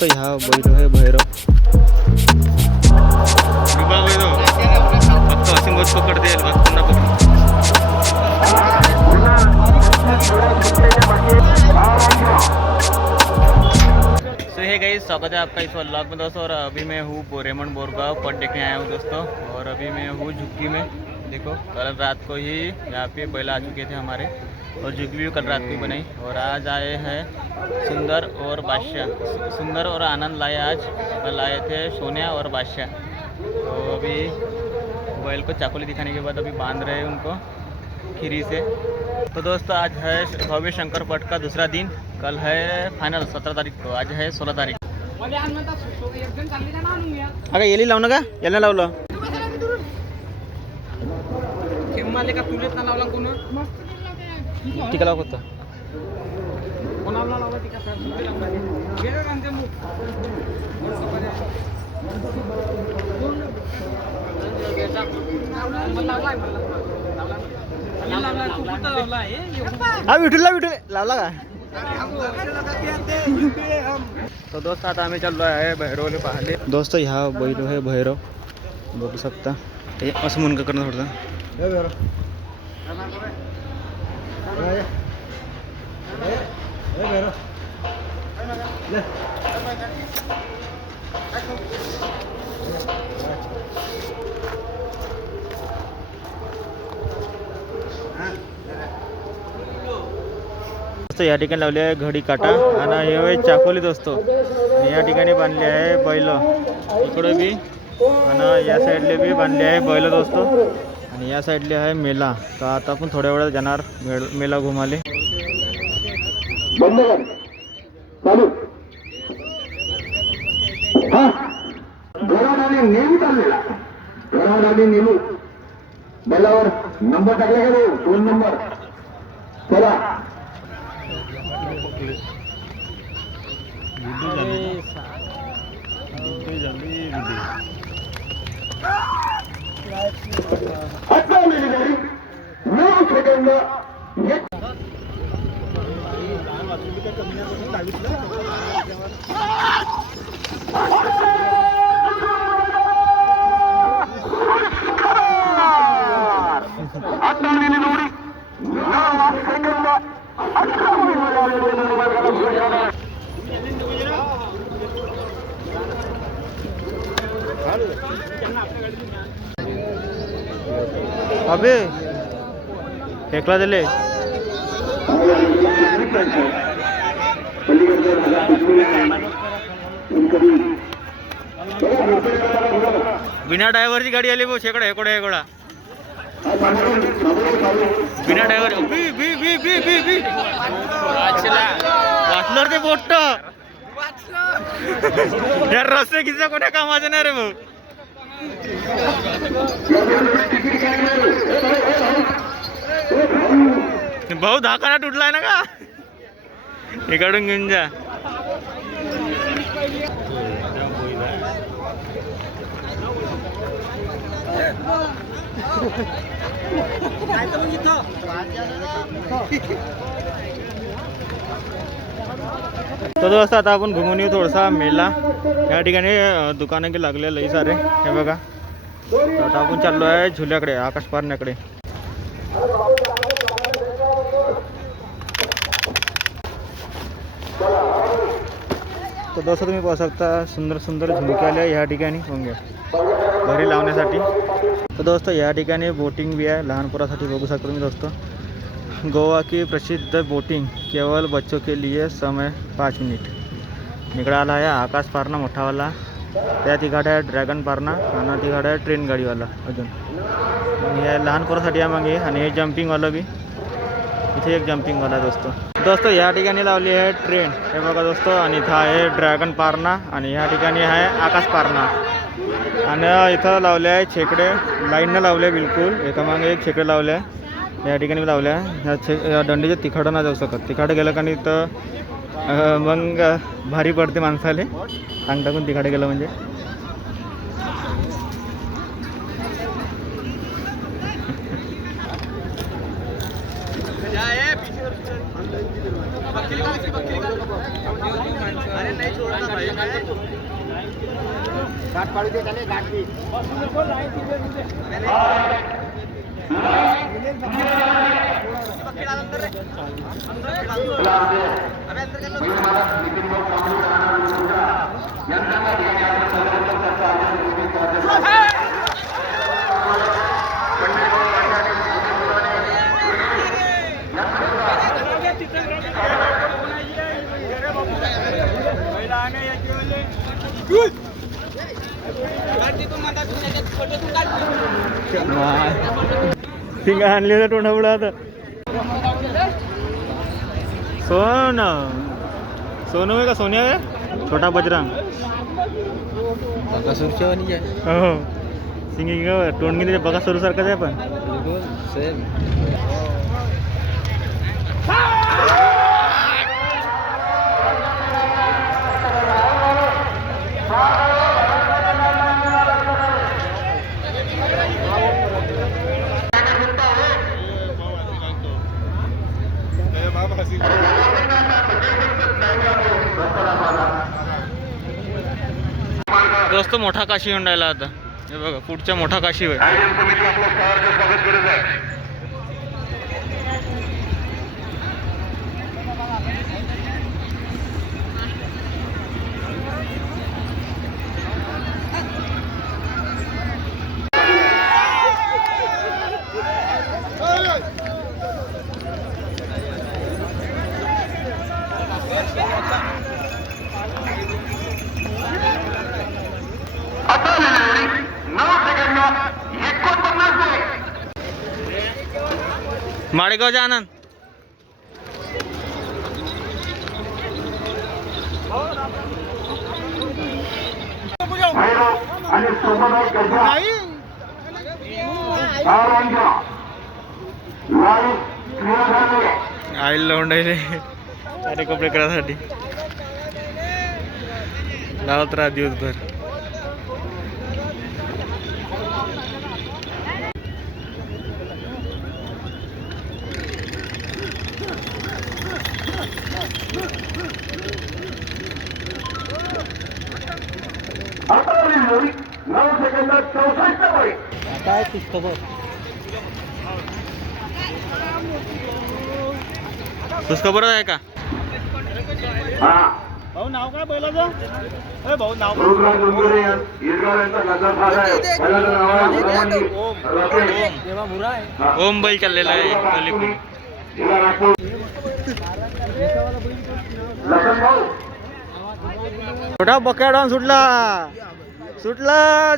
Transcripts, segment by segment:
दोस्तों यहाँ बैठो है भैरव फक्त असीम बोझ पकड़ दे पुन्हा सो हे गाइस, स्वागत है आपका इस व्लॉग में दोस्तों। और अभी मैं हूँ रेमंड बोरगांव पट देखने आया हूँ दोस्तों। और अभी मैं हूँ झुग्गी में। देखो, कल रात को ही यहाँ पे बैल आ चुके थे हमारे, और झुग्गी भी कल रात को ही बनाई। और आज आए हैं सुंदर और बादशाह। सुंदर और आनंद लाए आज, कल आए थे सोनिया और बादशाह। तो अभी बैल को चाकोली दिखाने के बाद अभी बांध रहे हैं उनको खीरी से। तो दोस्तों आज है भव्य शंकर पट का दूसरा दिन। कल है फाइनल 17 तारीख को, आज है 16 तारीख। अगं येली लावणं का? याला लावलं का तुलेत ना लावला कोण टिका लावत होता कोणाला लावला टिका हा विठुला लावला का? तो दोस्त आता आम्ही चाललो आहे भैरवले पाहिले। दोस्त ह्या बैल आहे भैरव, बघू शकता। हे असं मुनका करणं थोडं या ठिकाणी लावली आहे घडी काटा आणि हे चाकोली दोस्तो। या ठिकाणी बांधले आहे बैल, इकडे बी आणि या साईडले बी बांधले आहे बैल दोस्तो, आणि या साईडले आहे मेला। तर आता आपण थोड्या वेळात जाणार मेला घुमाले। बैलावर नंबर टाकले का? 2 नंबर चला। अबे फेकला दिले बिना ड्रायव्हरची गाडी आली भाऊ। शेकडा हेकोडा हेकोडा बिना ड्रायव्हर बी बी बी बी बी बी वाचलं ते बोट यार, रस्ते किस्सा कोण्या कामाचे नाही रे भाऊ। भाऊ धाकाना तुटलाय ना का? इकडून घेऊन जा। तो दोस्त आता आपण घुमून येऊ थोडासा मेला। या ठिकाणी दुकानं की लागले लई सारे, हे बघा। आता आपण चाललो आहे झुल्याकडे, आकाश पारण्याकडे। तो दोस्त तुम्ही पाहू शकता सुंदर सुंदर झुमके आले या ठिकाणी घरी लावण्यासाठी। तो दोस्त या ठिकाणी बोटिंग भी आहे लहान पोरासाठी, बघू शकता तुम्ही दोस्त। गोवा की प्रसिद्ध बोटिंग केवल बच्चों के लिए, समय 5 मिनिट। इकडे आला आहे आकाश पारणा मोठावाला, त्या तिकडे आहे ड्रॅगन पारणा, आणि तिकडे आहे ट्रेन गाडीवाला अजून। हे लहान पोरासाठी आहे मागे, आणि हे जम्पिंगवाला बी इथे एक जम्पिंगवाला दोस्त या ठिकाणी लावली आहे ट्रेन, हे बघा दोस्त। आणि इथं आहे ड्रॅगन पारणा, आणि या ठिकाणी आहे आकाश पारणा, आणि इथं लावले आहे छेकडे लाईननं लावले, बिलकुल एकामागे एक छेकडे लावले आहे। या ठिकाणी लावल्या या दंडीच्या तिखाडं नाही जाऊ शकत। तिखाडं गेलं का नाही तर मग भारी पडते माणसाले, अंग टाकून तिखाडं गेलं म्हणजे। ठीक आणले तर तोंडा पुढं आता सोनू आहे का सोन्या आहे छोटा बजरंग हो सिंगिंग तोंडगी त्याच्या बघा सुरू सारखंच आहे पण दोस्त मोठा काशी येऊन राहिला आता हे बघा पुढच्या मोठा काशी होय माळेगावचा आनंद आईल लावून राहिले अरे कपडे करायसाठी लावत राहा दिवसभर काय खुशखबर आहे का भाऊ नाव काय बैलाचं भाऊ नाव ओम बैल चाललेला आहे अलीकडून छोटा बक्या डान सुटला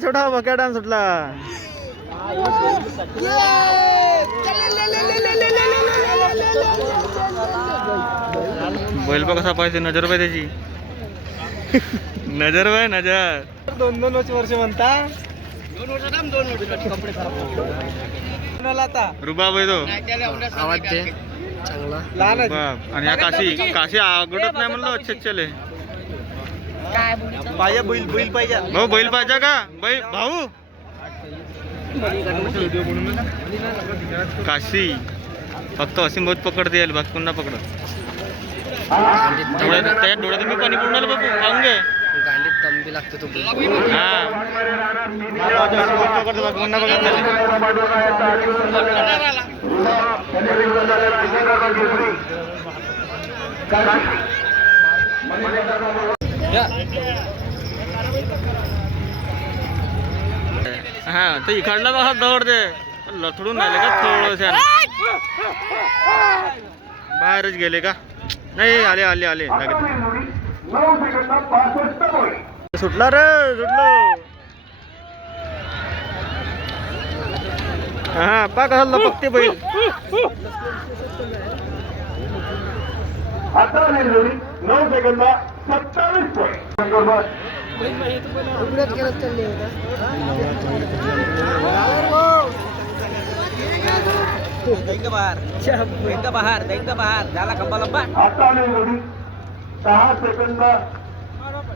छोटा बक्या डान सुटला बैल बघ कसा पाहिजे नजर पाहिजे त्याची नजर बाय नजर 2-2 वर्ष म्हणता 2 वर्ष कपडे खराब रुबाब आहे तो आवाज दे चांगला आणि या काशी आगडत नाही म्हणलं अच्छे चले पाहिजे बैल पाहिजे भाऊ बैल पाहिजे का बैल भाऊ काशी फक्त असीम बहुत पकडते यायला बाकी पुन्हा पकडत त्याच्या डोळ्यात मी पाणी पडून आलं बाबू पाहून घे गांडीत दम बी लागतो तो पुन्हा बघत हा तर इकडला बघा दौडते लथडून राहिले का थोडं बाहेरच गेले का नाही आले सुटला रे सुटलो हा पा कसा लपकते बैल आता 9 सेकंदा 27 पॉईंट बाहेर झाला खंबा लंबा आता 6 सेकंद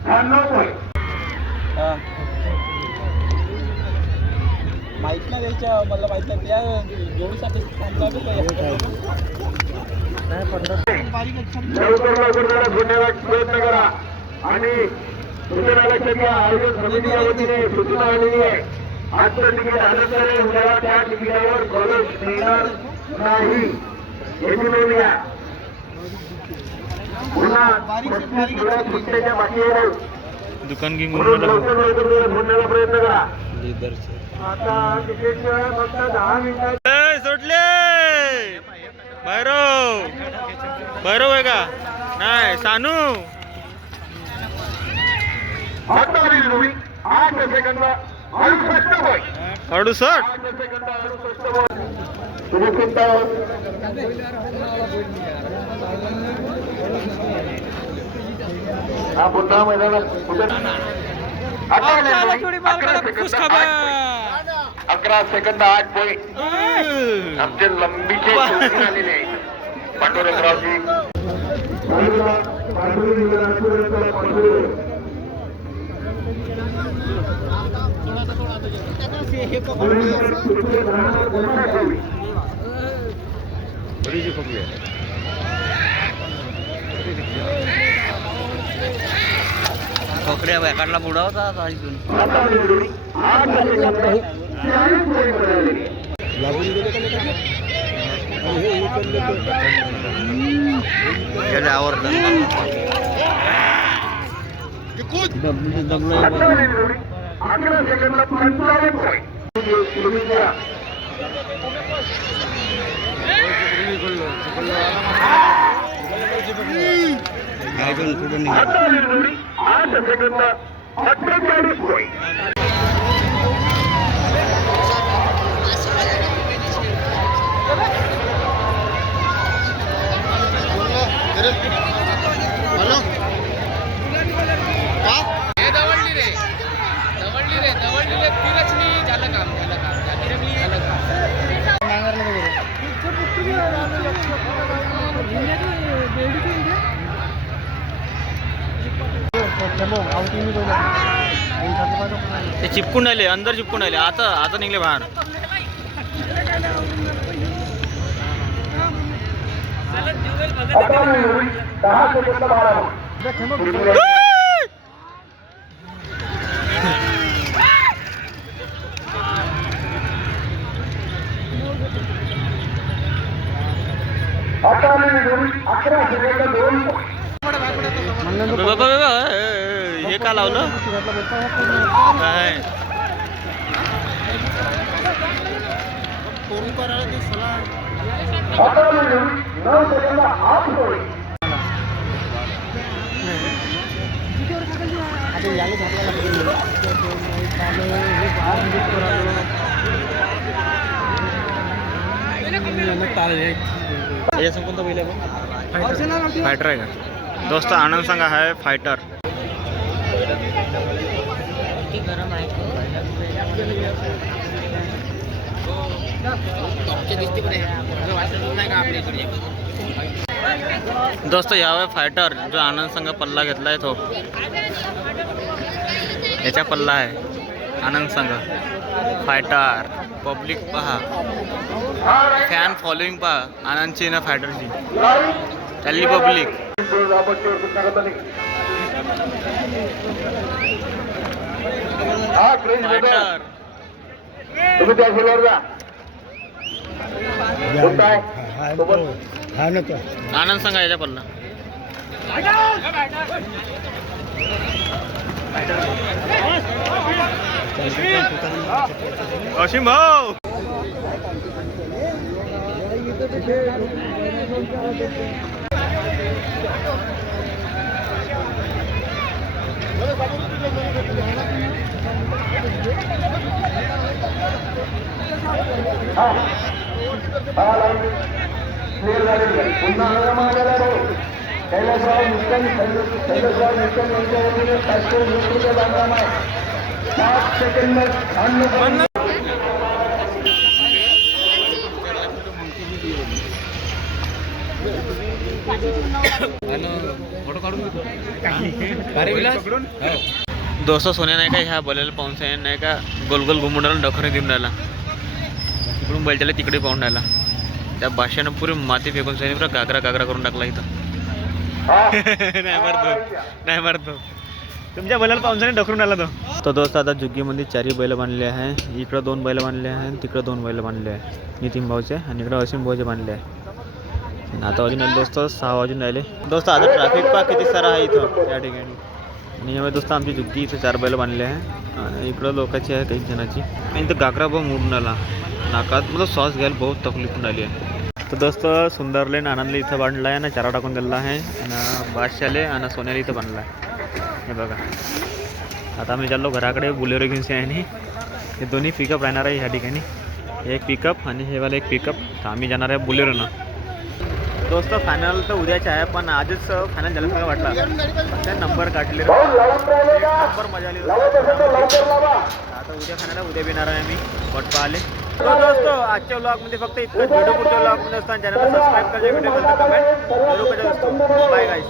96 पॉईंट माहित नाही द्यायच्या मला माहित नाही त्या जोडीसाठी लवकर जरा घेण्याचा प्रयत्न करा. आणि सूचना लक्षात घ्या, आयोजन समितीच्या वतीने सूचना आलेली आहे. आजचं तिकीट आनंदाने उद्याला त्या तिकिटावर प्रवेश मिळणार नाही याची नोंद घ्या. पुन्हा 35 वेळा सुट्ट्याच्या बाकी आहे. दुकान घेऊन म्हणून लवकर घेण्याचा प्रयत्न करा. आता तिकीट फक्त 10 मिनिटात सोडले भैरव भैरव आहे का नाही सानू 8 सेकंद 68 पॉईंट. 68 हा पुन्हा मैदानात 11 सेकंद 8 पॉईंट. आमचे लंबीचे शौकीन आलेले आहेत पांडुरंगरावजी. खोकड्या काढला बुडावता साडीतून आवडतं 11 सेकंदला 55 पॉईंट. आता 8 सेकंदला 48 पॉईंट. ते चिपकून आले अंदर चिपकून आले आता आता निघले बाहेर. बाबा हे का लावलं काय कोणता बैल आहे फायटर आहे का दोस्त आनंद सांगा आहे फायटर. दोस्त यावे फायटर जो आनंद संघ पल्ला घेतलाय तो याचा पल्ला आहे आनंद संघ फायटर. पब्लिक पहा फॅन फॉलोईंग पहा आनंदची ना फायटरची चालली पब्लिक. फायटर तुम्ही त्या खेळावर जा. आनंद सांगा याच्या पल्ला असीम भाऊ पुन्हा कैलासराव निकम कैलासराव निकम यांच्या वतीने शासकीय नेतृत्व बांधकाम आहे. 5 सेकंद 98 दोस्त सोन्या नाही का ह्या बोलायला पाहून सायन नाही का गोल गोल घुमडाला डखरे देऊन राहिला तिकडून बैलच्याला तिकडे पाहून राहिला. त्या भाषेनं पुरी माती फेकून सायन पुरा गागरा गागरा करून टाकला इथं. नाही मारतो नाही मारतो तुमच्या बैलाला पावसाने ढकलून आला तो दोस्त आता जुग्गीमध्ये 4 बैल बांधले आहे. इकडं 2 बैल बांधले आहे आणि तिकडं 2 बैल बांधले आहे नितीन भाऊचे आणि इकडं असीम भाऊचे बांधले आहे. आता वाजून आले दोस्त 6 वाजून राहिले दोस्त. आता ट्रॅफिक पा किती सारा आहे इथं या ठिकाणी. आणि यामुळे दोस्त आमची जुग्गी इथं 4 बैल बांधले आहे आणि इकडं लोकांची आहे काही जणांची. आणि इथं गागरा भाऊ मोडून आला नाकात मतलब श्वास घ्यायला बहुत तकलीफ आली आहे. तर दोस्त सुंदरले आणि आनंदले इथं बांधला आहे ना चारा टाकून दिला आहे आणि बादशाले आणि सोन्याला इथं बांधला आहे. हे बघा आता आम्ही चाललो घराकडे बुलेरो घेऊन आणि हे दोन्ही पिकअप राहणार आहे ह्या ठिकाणी. एक पिकअप आणि हे वाला एक पिकअप. तर आम्ही जाणार आहे बुलेरोनं. दोस्त फायनल तर उद्याचे आहे पण आजच फायनल झालं मला वाटलं त्या नंबर काढले नंबर मजा आली. आता उद्या फायनल उद्या येणार आहे आम्ही वट पाहिले. तो दोस्तो आजच्या व्लॉगमध्ये फक्त इतकंच. व्हिडिओ पुढच्या व्लॉगमध्ये असताना चॅनलला सबस्क्राईब करायचे व्हिडिओ कमेंट जरूर करायचं असतो. बाय गाईस.